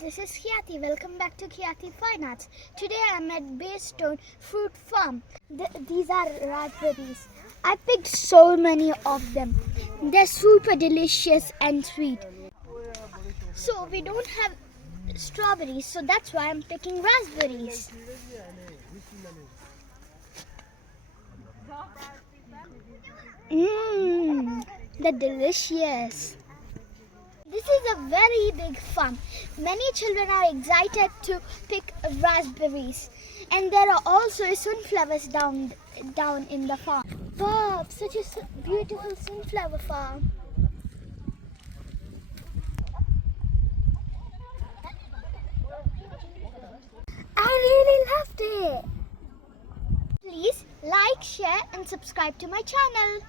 this is Khyati. Welcome back to Khyati Fine Arts. Today I am at Baystone Fruit Farm. These are raspberries. I picked so many of them. They're super delicious and sweet. So we don't have strawberries, so that's why I'm picking raspberries. They're delicious. This is a very big farm. Many children are excited to pick raspberries. And there are also sunflowers down in the farm. Wow, such a beautiful sunflower farm. I really loved it. Please like, share and subscribe to my channel.